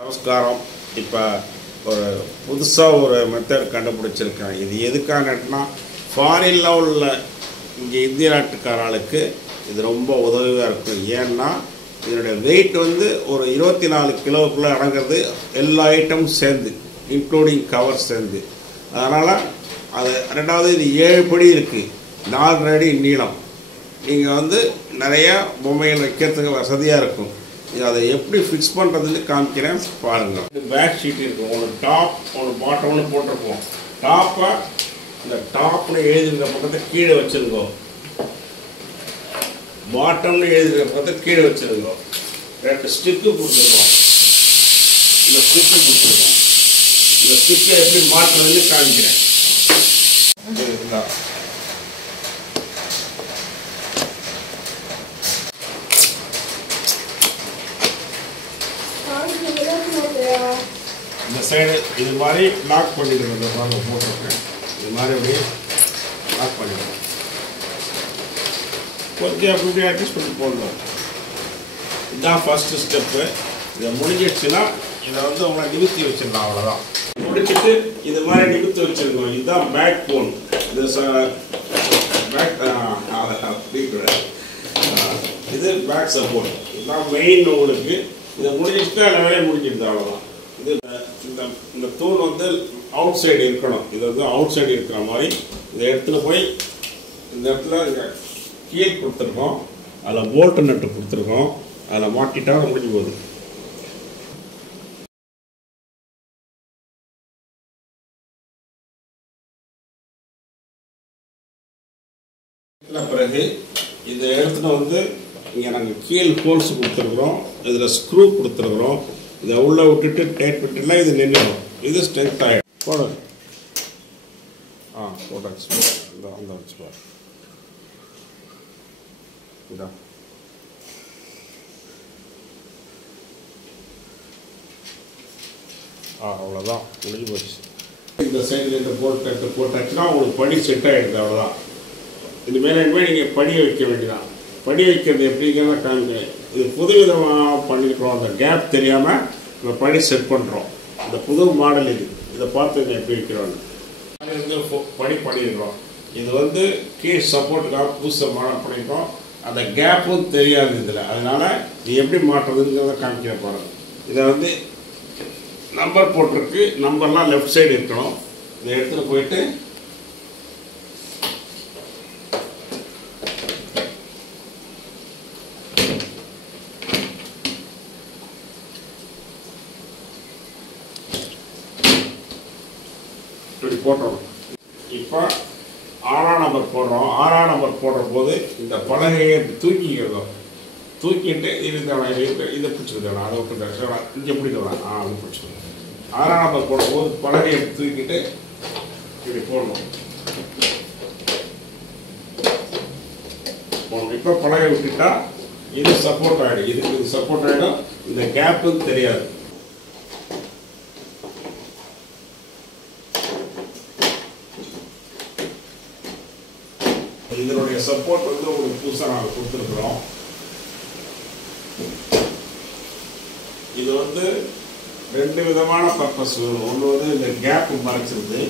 நமஸ்காரம். இப்போ ஒரு புதுசாக ஒரு மெத்தட் கண்டுபிடிச்சிருக்கேன். இது எதுக்கானட்டுனா ஃபாரினில் உள்ள இங்கே இந்திய நாட்டுக்காரர்களுக்கு இது ரொம்ப உதவியாக இருக்கும். ஏன்னா இதனுடைய வெயிட் வந்து ஒரு 24 கிலோவுக்குள்ளே அடங்கிறது, எல்லா ஐட்டமும் சேர்ந்து இன்க்ளூடிங் கவர் சேர்ந்து. அதனால் அது ரெண்டாவது இது 7 படி இருக்குது, 4 அடி நீளம். நீங்கள் வந்து நிறையா பொம்மைகள் வைக்கிறதுக்கு வசதியாக இருக்கும். இது அதை எப்படி ஃபிக்ஸ் பண்ணுறதுன்னு காமிக்கிறேன் பாருங்கள். பேக் ஷீட் இருக்கும், ஒன்று டாப் ஒன்று பாட்டம்னு போட்டிருப்போம். டாப்பை இந்த டாப்னு எழுதிருக்கிற பக்கத்தை கீழே வச்சுருங்கோ, பாட்டம்னு எழுதிருக்கிற பக்கத்தை கீழே வச்சுருங்கோ. 2 ஸ்டிக்கு கொடுத்துருக்கோம், இந்த ஸ்டிக்கு கொடுத்துருக்கோம். இந்த ஸ்டிக்கை எப்படி மாற்றுறதுன்னு காமிக்கிறேன். இந்த சைடு இது மாதிரி லாக் பண்ணிடுறது போட்டிருக்கேன். இது மாதிரி அப்படியே லாக் பண்ணிடுவோம். கொஞ்சம் அப்படி அட்ஜஸ்ட் பண்ணி போடணும். இதுதான் ஃபஸ்ட்டு ஸ்டெப்பு. இதை முடிஞ்சிடுச்சுன்னா இதை வந்து உங்களை நிறுத்தி வச்சிடலாம், அவ்வளோதான். முடிச்சுட்டு இது மாதிரி நிறுத்தி வச்சுருக்கோம். இதுதான் பேக் போன். இது பேக் இது பேக் சப்போர்ட். இதுதான் மெயின் உங்களுக்கு. இதை முடிஞ்சிச்சுட்டு எல்லா வேலையும் முடிஞ்சிடுது, அவ்வளோதான். இது இந்த தூள் வந்து அவுட் சைடு இருக்கணும். இது வந்து அவுட் சைடு இருக்கிற மாதிரி இதை எடுத்துகிட்டு போய் இந்த இடத்துல இங்கே கீழ் கொடுத்துருக்கோம், அதில் போல்ட்டு நட்டு கொடுத்துருக்கோம், அதில் மாட்டிட்டா முடிஞ்சு போகுது. பிறகு இதை எடுத்துகிட்டு வந்து இங்கே நாங்கள் கீழ் ஹோல்ஸ் கொடுத்துருக்குறோம், இதில் ஸ்க்ரூ கொடுத்துருக்குறோம். இதை உள்ளே விட்டுட்டு டைட் பண்ணிட்டுனா இது நின்றுடும். இது ஸ்ட்ரென்த் ஆகிடும். போடுங்க. போட்டாச்சு. அந்த வச்சுப்பார். இதான் அவ்வளோதான், முடிஞ்சு போச்சு. இந்த சைடில் இந்த போட்டு போட்டாச்சுன்னா உங்களுக்கு படி செட் ஆகிடுது, அவ்வளோதான். இது மேலே நீங்கள் படியை வைக்க வேண்டியதான். படி வைக்கிறது எப்படிங்கிறத காமிக்கிறேன். இது புது விதமாக பண்ணியிருக்கிறோம். அந்த கேப் தெரியாமல் நம்ம படி செட் பண்ணுறோம். இந்த புது மாடல் இது. இதை பார்த்து எப்படி வைக்கிறோம் படி பண்ணியிருக்கிறோம். இது வந்து கீழ் சப்போர்ட்டுக்காக புதுசாக மாடல் பண்ணியிருக்கோம். அந்த கேப்பும் தெரியாது இதில். அதனால் இது எப்படி மாட்டுறதுங்கிறத காமிக்கிற பாருங்கள். இதை வந்து நம்பர் போட்டிருக்கு, நம்பர்லாம் லெஃப்ட் சைடு இருக்கணும். இதை எடுத்துகிட்டு போயிட்டு இப்படி போட்டுறோம். இப்போ 6ஆம் நம்பர் போடுறோம். 6ஆம் நம்பர் போடுற போது இந்த பலகையை தூக்கிக்கிறோம். தூக்கிட்டு இதை பிடிச்சிருக்கலாம், அதை விட்டுருக்கேன், இங்கே பிடிக்கலாம். அது பிடிச்சிருக்கோம். 6ஆம் நம்பர் போடும்போது பலகையை தூக்கிட்டு இப்படி போடணும். இப்போ பலகை விட்டுட்டா இது சப்போர்ட் ஆகிடும். இதுக்கு இது சப்போர்ட் ஆகிடும். இந்த கேப்பும் தெரியாது. இதனுடைய சப்போர்ட் வந்து உங்களுக்கு புதுசாக நாங்கள் கொடுத்துருக்குறோம். இது வந்து 2 விதமான பர்பஸ் வரும். ஒன்று வந்து இந்த கேப்பு மறைச்சிருது,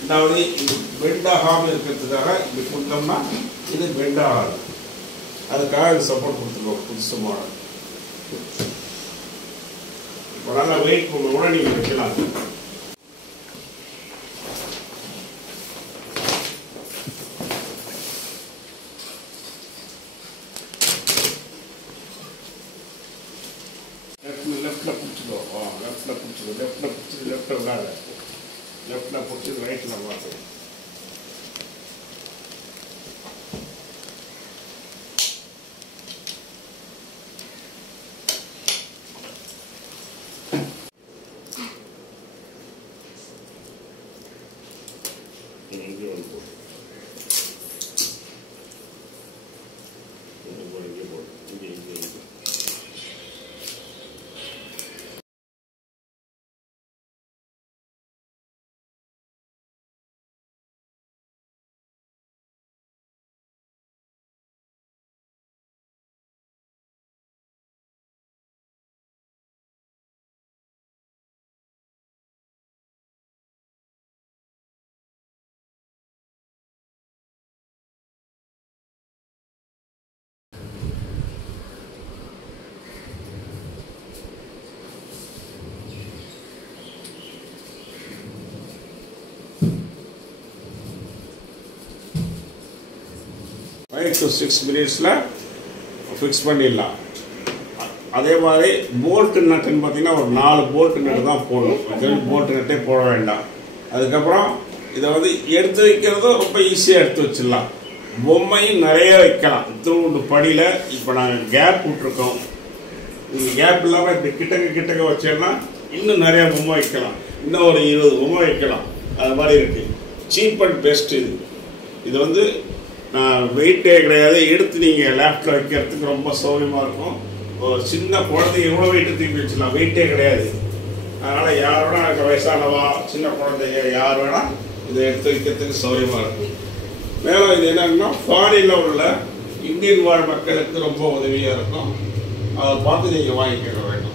ரெண்டாவது இது பெண்ட் ஆகாமல் இருக்கிறதுக்காக இப்படி கொடுத்தோம்னா இது பெண்ட் ஆகாது. அதுக்காக இது சப்போர்ட் கொடுத்துருக்கோம் புதுசு மாடல். இப்போ நல்லா வெயிட் பண்ண கூட நீங்கள் வைக்கலாம். லெஃப்டில் பிடிச்சிக்கோ, லெஃப்டில் பிடிச்சிக்கோ, லெஃப்டில் பிடிச்சி லெஃப்டில் விடாத, லெஃப்டில் பிடிச்சி ரைட்டில் பார்த்து 5 to 6 மினிட்ஸில் ஃபிக்ஸ் பண்ணிடலாம். அதே மாதிரி போல்ட்டு நட்டுன்னு பார்த்தீங்கன்னா ஒரு 4 போல்ட்டு நட்டு தான் போடணும். போல்ட்டு நட்டே போட வேண்டாம். அதுக்கப்புறம் இதை வந்து எடுத்து வைக்கிறதும் ரொம்ப ஈஸியாக எடுத்து வச்சிடலாம். பொம்மையும் நிறைய வைக்கலாம். தூண்டு படியில் இப்போ நாங்கள் கேப் விட்ருக்கோம். இந்த கேப் இல்லாமல் இப்படி கிட்டக்க வச்சோம்னா இன்னும் நிறையா பொம்மை வைக்கலாம். இன்னும் ஒரு 20 பொம்மை வைக்கலாம். அது மாதிரி இருக்குது. சீப் அண்ட் பெஸ்ட் இது. இது வந்து வெயிட்டே கிடையாது. எடுத்து நீங்கள் லேப்டில் வைக்கிறதுக்கு ரொம்ப சௌகரியமாக இருக்கும். ஒரு சின்ன குழந்தைங்க எவ்வளோ வெயிட்டு தூக்கி வச்சிடலாம். வெயிட்டே கிடையாது. அதனால் யார் வேணால் வயசானவா சின்ன குழந்தைங்க யார் வேணால் இதை எடுத்து வைக்கிறதுக்கு சௌகரியமாக இருக்கும். மேலும் இது என்னன்னா ஃபாரினில் உள்ள இந்தியன் வாழ் மக்களுக்கு ரொம்ப உதவியாக இருக்கும். அதை பார்த்து நீங்கள் வாங்கிக்க வேண்டும்.